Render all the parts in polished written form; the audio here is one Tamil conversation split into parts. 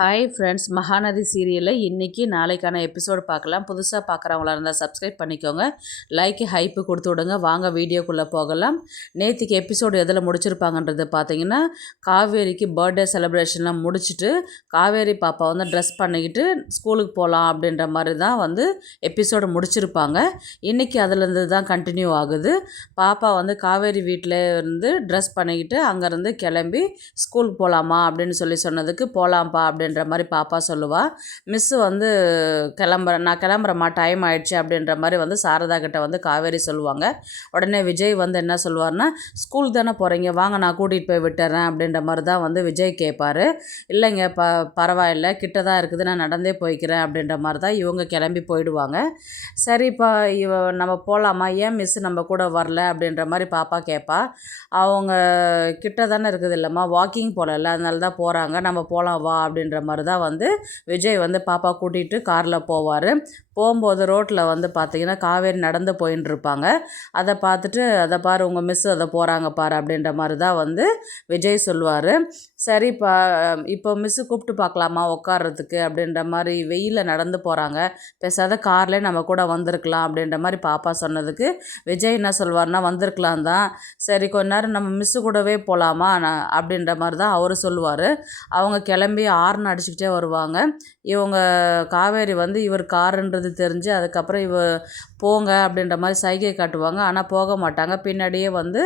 ஹாய் ஃப்ரெண்ட்ஸ், மகாநதி சீரியலில் இன்றைக்கி நாளைக்கான எபிசோடு பார்க்கலாம். புதுசாக பார்க்குறவங்களா இருந்தால் சப்ஸ்கிரைப் பண்ணிக்கோங்க, லைக் ஹைப்பு கொடுத்து விடுங்க. வாங்க வீடியோக்குள்ளே போகலாம். நேற்றுக்கு எபிசோடு எதில் முடிச்சிருப்பாங்கன்றது பார்த்தீங்கன்னா, காவேரிக்கு பர்த்டே செலிப்ரேஷன்லாம் முடிச்சுட்டு காவேரி பாப்பா வந்து ட்ரெஸ் பண்ணிக்கிட்டு ஸ்கூலுக்கு போகலாம் அப்படின்ற மாதிரி தான் வந்து எபிசோடு முடிச்சிருப்பாங்க. இன்றைக்கி அதுலேருந்து தான் கண்டினியூ ஆகுது. பாப்பா வந்து காவேரி வீட்டில் இருந்து ட்ரெஸ் பண்ணிக்கிட்டு அங்கேருந்து கிளம்பி ஸ்கூலுக்கு போகலாமா அப்படின்னு சொன்னதுக்கு போகலாம்ப்பா அப்படின்ற மாதிரி பாப்பா சொல்லுவாள். மிஸ்ஸு வந்து நான் கிளம்புறேம்மா, டைம் ஆயிடுச்சு அப்படின்ற மாதிரி வந்து சாரதா கிட்ட வந்து காவேரி சொல்லுவாங்க. உடனே விஜய் வந்து என்ன சொல்லுவார்னா, ஸ்கூல் தானே போகிறீங்க, வாங்க நான் கூட்டிகிட்டு போய் விட்டுறேன் அப்படின்ற மாதிரி தான் வந்து விஜய் கேட்பார். இல்லைங்க பரவாயில்ல, கிட்ட தான் இருக்குது, நான் நடந்தே போய்க்கிறேன் அப்படின்ற மாதிரி தான் இவங்க கிளம்பி போயிடுவாங்க. சரிப்பா நம்ம போகலாமா, ஏன் மிஸ்ஸு நம்ம கூட வரல அப்படின்ற மாதிரி பாப்பா கேட்பா. அவங்க கிட்ட தானே இருக்குது இல்லைம்மா, வாக்கிங் போகல, அதனால தான் போகிறாங்க, நம்ம போகலாம் வா அப்படின்ற மாதிரி தான் வந்து விஜய் வந்து பாப்பா கூட்டிகிட்டு காரில் போவார். போகும்போது ரோட்டில் வந்து பார்த்திங்கன்னா காவேரி நடந்து போயின்னு இருப்பாங்க. அதை பார்த்துட்டு, அதை பாரு உங்கள் மிஸ்ஸு அதை போகிறாங்க பாரு அப்படின்ற மாதிரி தான் வந்து விஜய் சொல்லுவார். சரிப்பா, இப்போ மிஸ்ஸு கூப்பிட்டு பார்க்கலாமா உட்கார்றதுக்கு அப்படின்ற மாதிரி, வெயிலில் நடந்து போகிறாங்க, பேசாத கார்லேயே நம்ம கூட வந்திருக்கலாம் அப்படின்ற மாதிரி பாப்பா சொன்னதுக்கு விஜய் என்ன சொல்வார்னா, வந்திருக்கலாம் தான், சரி கொஞ்ச நேரம் நம்ம மிஸ்ஸு கூடவே போகலாமா அப்படின்ற மாதிரி தான் அவர் சொல்லுவார். அவங்க கிளம்பி ஹார்ன் அடிச்சுக்கிட்டே வருவாங்க. இவங்க காவேரி வந்து இவர் காருன்றது தெரிஞ்சு அதுக்கப்புறம் போங்க அப்படின்ற மாதிரி சைகை காட்டுவாங்க. ஆனால் போக மாட்டாங்க, பின்னாடியே வந்து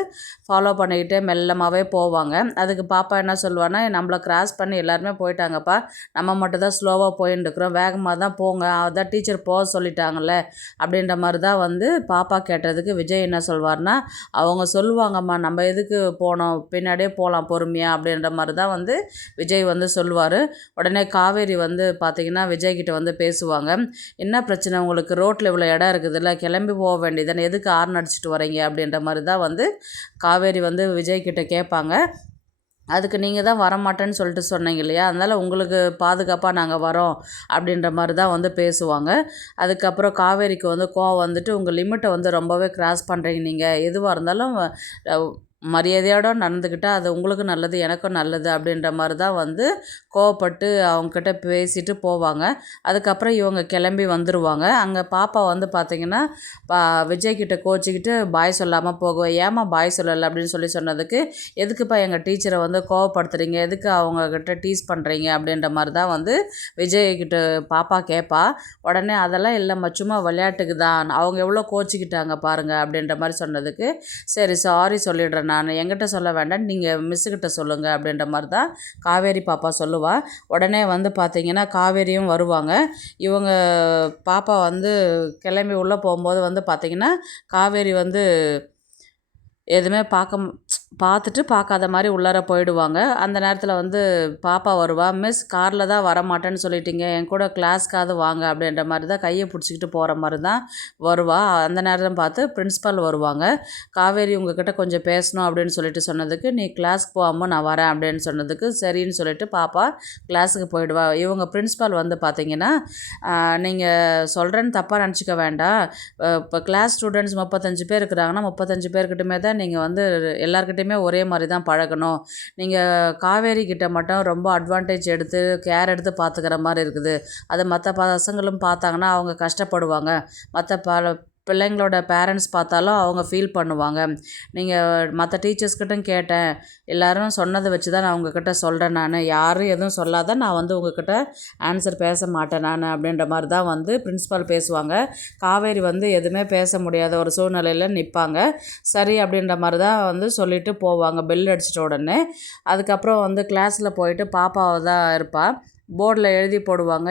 ஃபாலோ பண்ணிக்கிட்டே மெல்லமாகவே போவாங்க. அதுக்கு பாப்பா என்ன சொல்லுவான்னா, நம்மளை கிராஸ் பண்ணி எல்லாருமே போயிட்டாங்கப்பா, நம்ம மட்டும் தான் ஸ்லோவாக போயின்னு இருக்கிறோம், வேகமாக தான் போங்க, அதான் டீச்சர் போக சொல்லிட்டாங்கல்ல அப்படின்ற மாதிரி தான் வந்து பாப்பா கேட்டதுக்கு விஜய் என்ன சொல்வார்னா, அவங்க சொல்லுவாங்கம்மா, நம்ம எதுக்கு போனோம், பின்னாடியே போகலாம் பொறுமையாக அப்படின்ற மாதிரி தான் வந்து விஜய் வந்து சொல்லுவார். உடனே காவேரி வந்து பார்த்திங்கன்னா விஜய்கிட்ட வந்து பேசுவாங்க. என்ன பிரச்சனை உங்களுக்கு, ரோட்டில் இவ்வளோ இடம் இருக்குதுல்ல, கிளம்பி போக வேண்டியதானே, எதுக்கு ஹார்ன் அடிச்சுட்டு வரீங்க அப்படின்ற மாதிரி தான் வந்து காவேரி வந்து விஜய்கிட்ட கேட்பாங்க. அதுக்கு நீங்கள் தான் வரமாட்டேன்னு சொல்லிட்டு சொன்னீங்க இல்லையா, அதனால் உங்களுக்கு பாதுகாப்பாக நாங்கள் வரோம் அப்படின்ற மாதிரி தான் வந்து பேசுவாங்க. அதுக்கப்புறம் காவேரிக்கு வந்து கோவம் வந்துட்டு, உங்கள் லிமிட்டை வந்து ரொம்பவே கிராஸ் பண்ணுறீங்க, நீங்கள் எதுவாக இருந்தாலும் மரியாதையோடு நடந்துக்கிட்டால் அது உங்களுக்கு நல்லது, எனக்கும் நல்லது அப்படின்ற மாதிரி தான் வந்து கோவப்பட்டு அவங்கக்கிட்ட பேசிட்டு போவாங்க. அதுக்கப்புறம் இவங்க கிளம்பி வந்துடுவாங்க. அங்கே பாப்பா வந்து பார்த்திங்கன்னா விஜய்கிட்ட கோச்சிக்கிட்டு பாய் சொல்லாமல் போகுவேன். ஏமா பாய் சொல்லலை அப்படின்னு சொன்னதுக்கு, எதுக்குப்பா எங்கள் டீச்சரை வந்து கோவப்படுத்துகிறீங்க, எதுக்கு அவங்கக்கிட்ட டீஸ் பண்ணுறீங்க அப்படின்ற மாதிரி தான் வந்து விஜய்கிட்ட பாப்பா கேட்பா. உடனே அதெல்லாம் இல்லைம்மா, சும்மா விளையாட்டுக்கு தான், அவங்க எவ்வளோ கோச்சிக்கிட்டாங்க பாருங்கள் அப்படின்ற மாதிரி சொன்னதுக்கு, சரி சாரி சொல்லிடுறேன், நான் என்கிட்ட சொல்ல வேண்டாம், நீங்கள் மிஸ்ஸுக்கிட்ட சொல்லுங்கள் அப்படின்ற மாதிரி தான் காவேரி பாப்பா சொல்லுவாள். உடனே வந்து பார்த்திங்கன்னா காவேரியும் வருவாங்க. இவங்க பாப்பா வந்து கிளம்பி உள்ளே போகும்போது வந்து பார்த்திங்கன்னா காவேரி வந்து எதுவுமே பார்த்துட்டு பார்க்காத மாதிரி உள்ளார போயிடுவாங்க. அந்த நேரத்தில் வந்து பாப்பா வருவா. மிஸ் காரில் தான் வரமாட்டேன்னு சொல்லிட்டீங்க, என் கூட கிளாஸ்க்காவது வாங்க அப்படின்ற மாதிரி தான் கையை பிடிச்சிக்கிட்டு போகிற மாதிரி தான் வருவா. அந்த நேரம் பார்த்து பிரின்ஸிபல் வருவாங்க. காவேரி உங்ககிட்ட கொஞ்சம் பேசணும் அப்படின்னு சொல்லிட்டு சொன்னதுக்கு, நீ கிளாஸ்க்கு போகாமல் நான் வரேன் அப்படின்னு சொன்னதுக்கு சரின்னு சொல்லிட்டு பாப்பா கிளாஸுக்கு போயிடுவா. இவங்க பிரின்ஸிபல் வந்து பார்த்திங்கன்னா, நீங்கள் சொல்கிறேன்னு தப்பாக நினச்சிக்க வேண்டாம், இப்போ கிளாஸ் ஸ்டூடெண்ட்ஸ் 35 பேர் இருக்கிறாங்கன்னா 35 பேர்கிட்டமே தான் நீங்கள் வந்து எல்லாருக்கிட்டையுமே ஒரே மாதிரி தான் பழகணும். நீங்கள் காவேரி கிட்ட மட்டும் ரொம்ப அட்வான்டேஜ் எடுத்து கேர் எடுத்து பார்த்துக்கிற மாதிரி இருக்குது. அதை மற்ற பசங்களும் பார்த்தாங்கன்னா அவங்க கஷ்டப்படுவாங்க, மற்ற பிள்ளைங்களோட பேரண்ட்ஸ் பார்த்தாலும் அவங்க ஃபீல் பண்ணுவாங்க. நீங்கள் மற்ற டீச்சர்ஸ்கிட்டும் கேட்டேன், எல்லோரும் சொன்னதை வச்சு தான் நான் உங்ககிட்ட சொல்கிறேன், நான் யாரும் எதுவும் சொல்லாத நான் வந்து உங்ககிட்ட ஆன்சர் பேச மாட்டேன் நான் அப்படின்ற மாதிரி தான் வந்து பிரின்ஸிபல் பேசுவாங்க. காவேரி வந்து எதுவுமே பேச முடியாத ஒரு சூழ்நிலையில் நிற்பாங்க. சரி அப்படின்ற மாதிரி தான் வந்து சொல்லிவிட்டு போவாங்க பெல் அடிச்சிட்ட உடனே. அதுக்கப்புறம் வந்து கிளாஸில் போயிட்டு பாப்பாவை தான் இருப்பாள். போர்டில் எழுதி போடுவாங்க,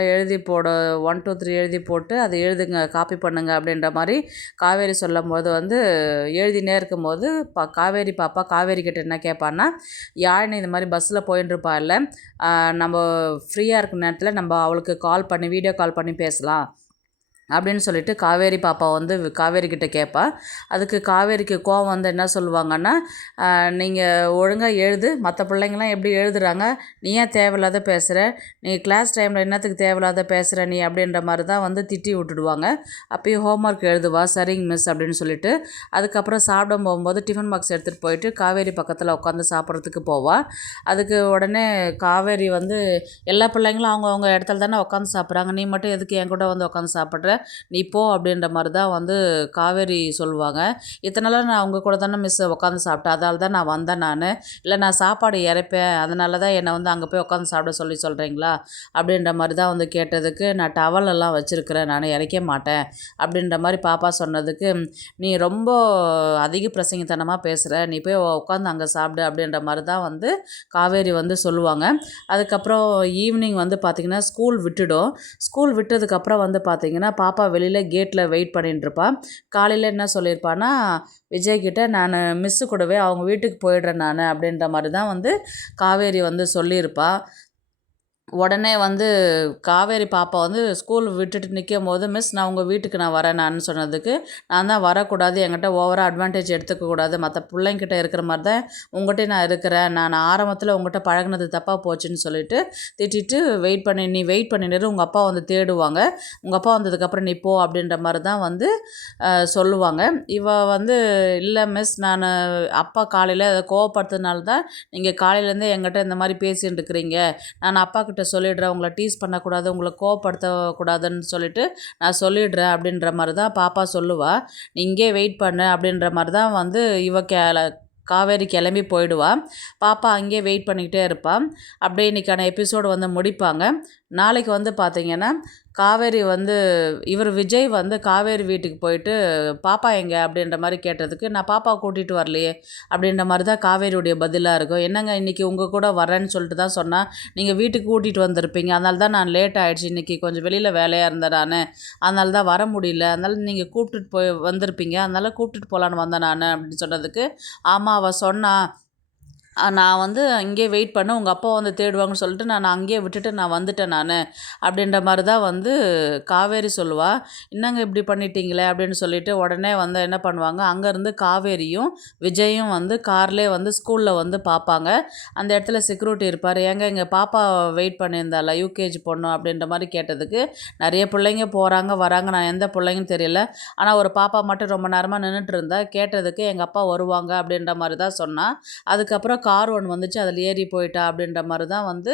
1 2 3 எழுதி போட்டு அதை எழுதுங்க, காப்பி பண்ணுங்க அப்படின்ற மாதிரி காவேரி சொல்லும் போது வந்து எழுதினே இருக்கும்போது காவேரி பாப்பா காவேரி கிட்ட என்ன கேட்பான்னா, யாழினி இந்த மாதிரி பஸ்ஸில் போயின்னு இருப்பா இல்லை, நம்ம ஃப்ரீயாக இருக்கிற நேரத்தில் நம்ம அவளுக்கு கால் பண்ணி வீடியோ கால் பண்ணி பேசலாம் அப்படின்னு சொல்லிட்டு காவேரி பாப்பா வந்து காவேரி கிட்ட கேட்பா. அதுக்கு காவேரிக்கு கோவம் வந்து என்ன சொல்லுவாங்கன்னா, நீங்கள் ஒழுங்காக எழுது, மற்ற பிள்ளைங்களாம் எப்படி எழுதுறாங்க, நீ ஏன் தேவையில்லாத பேசுகிற, நீ கிளாஸ் டைமில் என்னத்துக்கு தேவையில்லாத பேசுகிற நீ அப்படின்ற மாதிரி தான் வந்து திட்டி விட்டுடுவாங்க. அப்பயும் ஹோம்ஒர்க் எழுதுவா, சரிங்க மிஸ் அப்படின்னு சொல்லிட்டு. அதுக்கப்புறம் சாப்பிட போகும்போது டிஃபன் பாக்ஸ் எடுத்துகிட்டு போயிட்டு காவேரி பக்கத்தில் உட்காந்து சாப்பிட்றதுக்கு போவாள். அதுக்கு உடனே காவேரி வந்து எல்லா பிள்ளைங்களும் அவங்கவுங்க இடத்துல தானே உட்காந்து சாப்பிட்றாங்க, நீ மட்டும் எதுக்கு என் கூட வந்து உட்காந்து சாப்பிட்ற, நீ போ அப்படின்ற மாதிரி தான் வந்து காவேரி சொல்லுவாங்க. இத்தனால நான் அவங்க கூட தானே மிஸ் உட்காந்து சாப்பிட்டேன், அதால் தான் நான் வந்தேன், நான் இல்லை நான் சாப்பாடு இறைப்பேன், அதனால தான் என்னை வந்து அங்கே போய் உட்காந்து சாப்பிட சொல்கிறீங்களா அப்படின்ற மாதிரி தான் வந்து கேட்டதுக்கு, நான் டவல் எல்லாம் வச்சுருக்கிறேன், நான் இறைக்க மாட்டேன் அப்படின்ற மாதிரி பாப்பா சொன்னதுக்கு, நீ ரொம்ப அதிக பிரசங்கித்தனமாக பேசுகிற, நீ போய் உட்காந்து அங்கே சாப்பிடு அப்படின்ற மாதிரி தான் வந்து காவேரி வந்து சொல்லுவாங்க. அதுக்கப்புறம் ஈவினிங் வந்து பார்த்திங்கன்னா ஸ்கூல் விட்டுடும். ஸ்கூல் விட்டதுக்கப்புறம் வந்து பார்த்திங்கன்னா பாப்பா வெளியில் கேட்டில் வெயிட் பண்ணிட்டுருப்பா. காலையில் என்ன சொல்லியிருப்பான்னா, விஜய்கிட்ட நான் மிஸ்ஸு கூடவே அவங்க வீட்டுக்கு போயிடுறேன் நான் அப்படின்ற மாதிரி தான் வந்து காவேரி வந்து சொல்லியிருப்பா. உடனே வந்து காவேரி பாப்பா வந்து ஸ்கூல் விட்டுட்டு நிற்கும் போது, மிஸ் நான் உங்கள் வீட்டுக்கு நான் வரேன் நான் சொன்னதுக்கு, நான் தான் வரக்கூடாது, என்கிட்ட ஓவராக அட்வான்டேஜ் எடுத்துக்கக்கூடாது, மற்ற பிள்ளைங்கிட்ட இருக்கிற மாதிரி தான் உங்கள்கிட்ட நான் இருக்கிறேன், நான் ஆரம்பத்தில் உங்கள்கிட்ட பழகினது தப்பாக போச்சுன்னு சொல்லிட்டு திட்டிட்டு நீ வெயிட் பண்ணிட்டு உங்கள் அப்பா வந்து தேடுவாங்க, உங்கள் அப்பா வந்ததுக்கப்புறம் நீ போ அப்படின்ற மாதிரி தான் வந்து சொல்லுவாங்க. இவ வந்து இல்லை மிஸ், நான் அப்பா காலையில் அதை கோவப்படுத்துனால தான் நீங்கள் காலையிலேருந்தே என்கிட்ட இந்த மாதிரி பேசிட்டு இருக்கிறீங்க, நான் அப்பா கிட்ட சொல்லிடுறேன், உங்களை டீஸ் பண்ணக்கூடாது, உங்களை கோவப்படுத்தக்கூடாதுன்னு சொல்லிட்டு நான் சொல்லிடுறேன் அப்படின்ற மாதிரி தான் பாப்பா சொல்லுவாள். நீ இங்கே வெயிட் பண்ணு அப்படின்ற மாதிரி தான் வந்து காவேரி கிளம்பி போயிடுவா. பாப்பா அங்கேயே வெயிட் பண்ணிக்கிட்டே இருப்பாள். அப்படியே இன்றைக்கான எபிசோடு வந்து முடிப்பாங்க. நாளைக்கு வந்து பார்த்திங்கன்னா காவேரி வந்து விஜய் வந்து காவேரி வீட்டுக்கு போயிட்டு பாப்பா எங்கே அப்படின்ற மாதிரி கேட்டதுக்கு, நான் பாப்பா கூட்டிகிட்டு வரலையே அப்படின்ற மாதிரி தான் காவேரியுடைய பதிலாக இருக்கும். என்னங்க இன்றைக்கி உங்கள் கூட வரேன்னு சொல்லிட்டு தான் சொன்னால், நீங்கள் வீட்டுக்கு கூட்டிகிட்டு வந்திருப்பீங்க, அதனால தான் நான் லேட் ஆகிடுச்சு, இன்றைக்கி கொஞ்சம் வெளியில் வேலையாக இருந்தேன் நான், அதனால தான் வர முடியல, அதனால் நீங்கள் கூப்பிட்டுட்டு வந்திருப்பீங்க, அதனால் கூப்பிட்டுட்டு போகலான்னு வந்தேன் நான் அப்படின்னு சொன்னதுக்கு, ஆமாம் அவள் சொன்னா, நான் வந்து அங்கேயே வெயிட் பண்ண உங்கள் அப்பா வந்து தேடுவாங்கன்னு சொல்லிட்டு நான் அங்கேயே விட்டுட்டு நான் வந்துட்டேன் நான் அப்படின்ற மாதிரி தான் வந்து காவேரி சொல்லுவாள். என்னங்க இப்படி பண்ணிட்டீங்களே அப்படின்னு சொல்லிட்டு உடனே வந்து என்ன பண்ணுவாங்க, அங்கேருந்து காவேரியும் விஜயும் வந்து கார்லேயே வந்து ஸ்கூலில் வந்து பார்ப்பாங்க. அந்த இடத்துல செக்யூரிட்டி இருப்பார். ஏங்க எங்கள் பாப்பா வெயிட் பண்ணியிருந்தால யூகேஜி பொண்ணு அப்படின்ற மாதிரி கேட்டதுக்கு, நிறைய பிள்ளைங்க போகிறாங்க வராங்க, நான் எந்த பிள்ளைங்கன்னு தெரியல, ஆனால் ஒரு பாப்பா மட்டும் ரொம்ப நேரமாக நின்றுட்டு இருந்தா, கேட்டதுக்கு எங்கள் அப்பா வருவாங்க அப்படின்ற மாதிரி தான் சொன்னான். அதுக்கப்புறம் கார் ஒன்று வந்துச்சு, அதில் ஏறி போயிட்டா அப்படின்ற மாதிரி தான் வந்து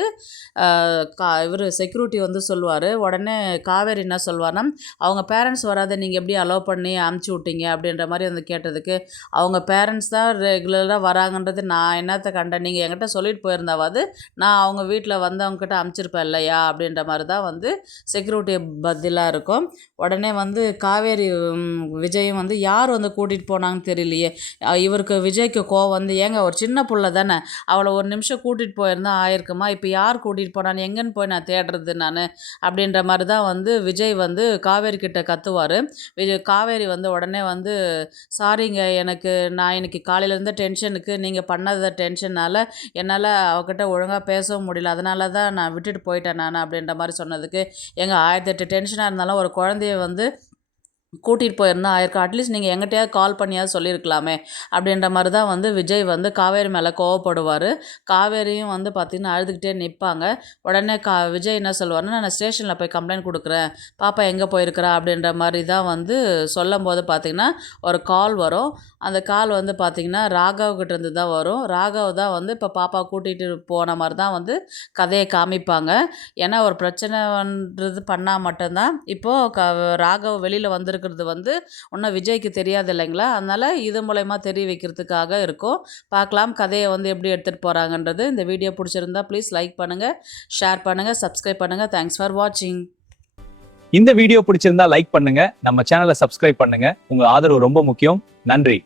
செக்யூரிட்டி வந்து சொல்லுவார். உடனே காவேரி என்ன சொல்வார்னா, அவங்க பேரண்ட்ஸ் வராத நீங்கள் எப்படி அலோவ் பண்ணி அமுச்சு விட்டீங்க அப்படின்ற மாதிரி வந்து கேட்டதுக்கு, அவங்க பேரண்ட்ஸ் தான் ரெகுலராக வராங்கன்றது நான் என்னத்தை கண்டேன், நீங்கள் என்கிட்ட சொல்லிட்டு போயிருந்தாவது நான் அவங்க வீட்டில் வந்து அவங்ககிட்ட அமுச்சிருப்பேன் இல்லையா அப்படின்ற மாதிரி தான் வந்து செக்யூரிட்டி பதிலாக இருக்கும். உடனே வந்து காவேரி விஜயும் வந்து யார் வந்து கூட்டிகிட்டு போனாங்கன்னு தெரியலையே, இவருக்கு விஜய்க்கு கோவம் வந்து, ஏங்க ஒரு சின்ன புள்ள தானே, அவளை ஒரு நிமிஷம் கூட்டிகிட்டு போயிருந்தா ஆயிருக்குமா, இப்போ யார் கூட்டிகிட்டு போனான்னு எங்கன்னு போய் நான் தேடுறது நான் அப்படின்ற மாதிரி தான் வந்து விஜய் வந்து காவேரி கிட்ட கத்துவார். காவேரி வந்து உடனே வந்து, சாரிங்க நான் இன்னைக்கு காலையிலேருந்து டென்ஷனுக்கு, நீங்கள் பண்ணத டென்ஷனால் என்னால் அவகிட்ட ஒழுங்காக பேசவும் முடியல, அதனால தான் நான் விட்டுட்டு போயிட்டேன் நான் அப்படின்ற மாதிரி சொன்னதுக்கு, எங்கள் 1008 டென்ஷனாக இருந்தாலும் ஒரு குழந்தைய வந்து கூட்டிகிட்டு போயிருந்தா ஆயிருக்கும், அட்லீஸ்ட் நீங்கள் எங்கிட்டையாவது கால் பண்ணியாவது சொல்லியிருக்கலாமே அப்படின்ற மாதிரி தான் வந்து விஜய் வந்து காவேரி மேலே கோவப்படுவார். காவேரியும் வந்து பார்த்திங்கன்னா அழுதுகிட்டே நிற்பாங்க. உடனே விஜய் என்ன சொல்லுவார்னா, நான் ஸ்டேஷனில் போய் கம்ப்ளைண்ட் கொடுக்குறேன், பாப்பா எங்கே போயிருக்கிறா அப்படின்ற மாதிரி தான் வந்து சொல்லும் போது பார்த்திங்கன்னா ஒரு கால் வரும். அந்த கால் வந்து பார்த்திங்கன்னா ராகவ்கிட்ட இருந்து தான் வரும். ராகவ் தான் வந்து இப்போ பாப்பா கூட்டிகிட்டு போன மாதிரி தான் வந்து கதையை காமிப்பாங்க. ஏன்னா ஒரு பிரச்சனைன்றது பண்ணால் மட்டும்தான் இப்போது ராகவ் வெளியில் வந்துருக்கு வந்து இன்னும் விஜய்க்கு தெரியாது இல்லைங்களா, அதனால் இது மூலயமா தெரிய வைக்கிறதுக்காக இருக்கும். பார்க்கலாம் கதையை வந்து எப்படி எடுத்துகிட்டு போகிறாங்கன்றது. இந்த வீடியோ பிடிச்சிருந்தா ப்ளீஸ் லைக் பண்ணுங்கள், ஷேர் பண்ணுங்கள், சப்ஸ்கிரைப் பண்ணுங்கள். தேங்க்ஸ் ஃபார் வாட்சிங். இந்த வீடியோ பிடிச்சிருந்தா லைக் பண்ணுங்க, நம்ம சேனலை சப்ஸ்கிரைப் பண்ணுங்க. உங்க ஆதரவு ரொம்ப முக்கியம். நன்றி.